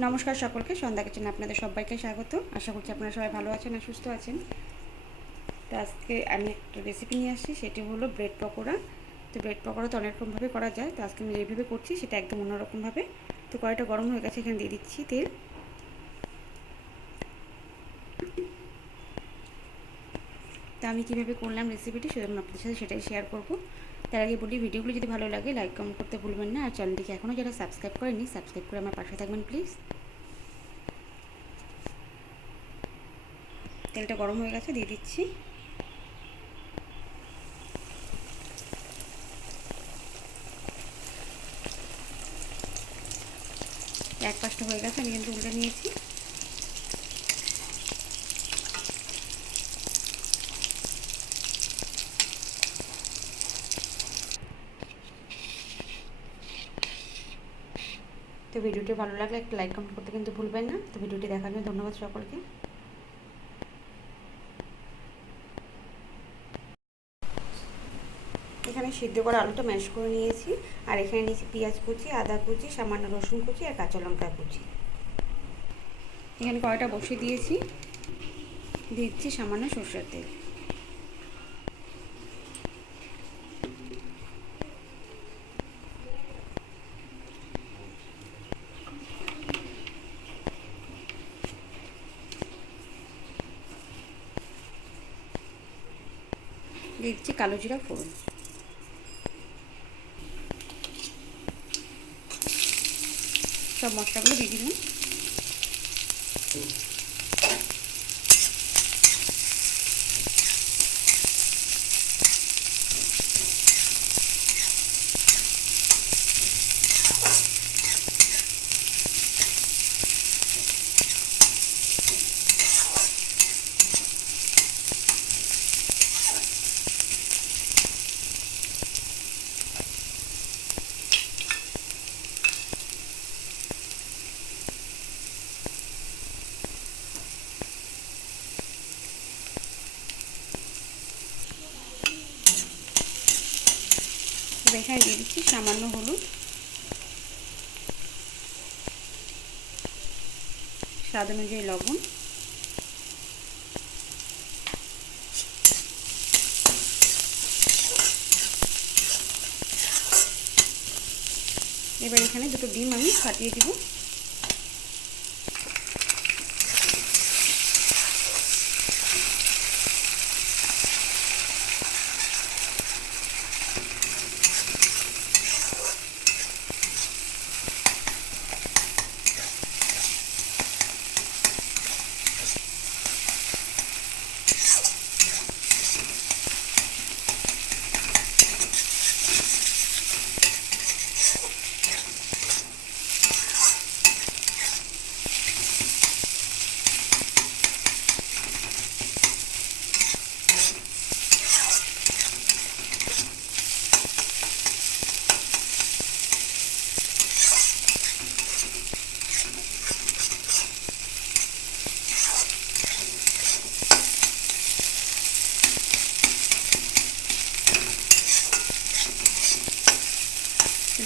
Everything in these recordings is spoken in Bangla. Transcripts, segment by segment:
নমস্কার সকলকে, সন্ধ্যা কিচেনে আপনাদের সবাইকে স্বাগত। আশা করছি আপনারা সবাই ভালো আছেন আর সুস্থ আছেন। তো আজকে আমি একটা রেসিপি নিয়ে আসছি, সেটি হলো ব্রেড পকোড়া। তো ব্রেড পকোড়া তো অনেক রকমভাবে করা যায়, তো আজকে আমি যেভাবে করছি সেটা একদম অন্যরকমভাবে। তো কড়াইটা গরম হয়ে গেছে, এখানে দিয়ে দিচ্ছি তেল। তো আমি কীভাবে করলাম রেসিপিটি সেজন্য আপনাদের সাথে সেটাই শেয়ার করব। তার আগে বলি, ভিডিওগুলো যদি ভালো লাগে লাইক কমেন্ট করতে ভুলবেন না, আর চ্যানেলটিকে এখনও যারা সাবস্ক্রাইব করেনি সাবস্ক্রাইব করে আমার পাশে থাকবেন প্লিজ। তেলটা গরম হয়ে গেছে, দিয়ে দিচ্ছি এক পাশটা হয়ে গেছে, আমি কিন্তু উল্টে নিয়েছি। তো ভিডিওটি ভালো লাগলে একটা লাইক কমেন্ট করতে কিন্তু ভুলবেন না। তো ভিডিওটি দেখার জন্য ধন্যবাদ সকলকে। এখানে সিদ্ধ করা আলুটা ম্যাশ করে নিয়েছি, আর এখানে নিয়েছি পেঁয়াজ কুচি, আদা কুচি, সামান্য রসুন কুচি আর কাঁচা লঙ্কা কুচি। এখানে কড়াইটা বসিয়ে দিয়েছি, দিচ্ছি সামান্য সরষের তেল। দিচ্ছি কালো জিরা ফোড়ন। সব মশলাগুলো দিয়ে দিলাম। এখানে দিয়ে দিচ্ছি সামান্য হলুদ, স্বাদ অনুযায়ী লবণ, এবার এখানে দুটো ডিম আমি ফাটিয়ে দিব।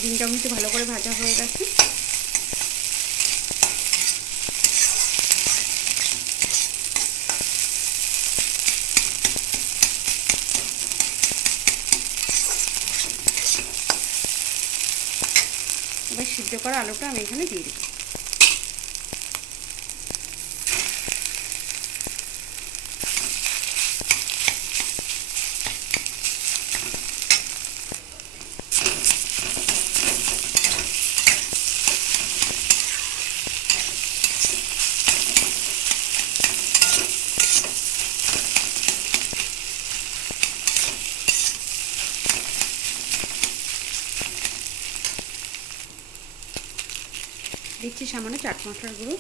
ডিমটা কিন্তু ভালো করে ভাজা হয়ে গেছে। এবার সিদ্ধ করা আলুটা আমি এখানে দিয়ে দিই। দিচ্ছি সামান্য চাট মশলার গুঁড়ো,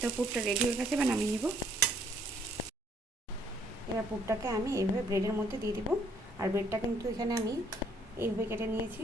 তো পুরটা রেডি হয়ে গেছে, এবার নামিয়ে নিব। এবার পুরটাকে আমি এইভাবে ব্রেডের মধ্যে দিয়ে দিব। আর ব্রেডটা কিন্তু এখানে আমি এইভাবে কেটে নিয়েছি।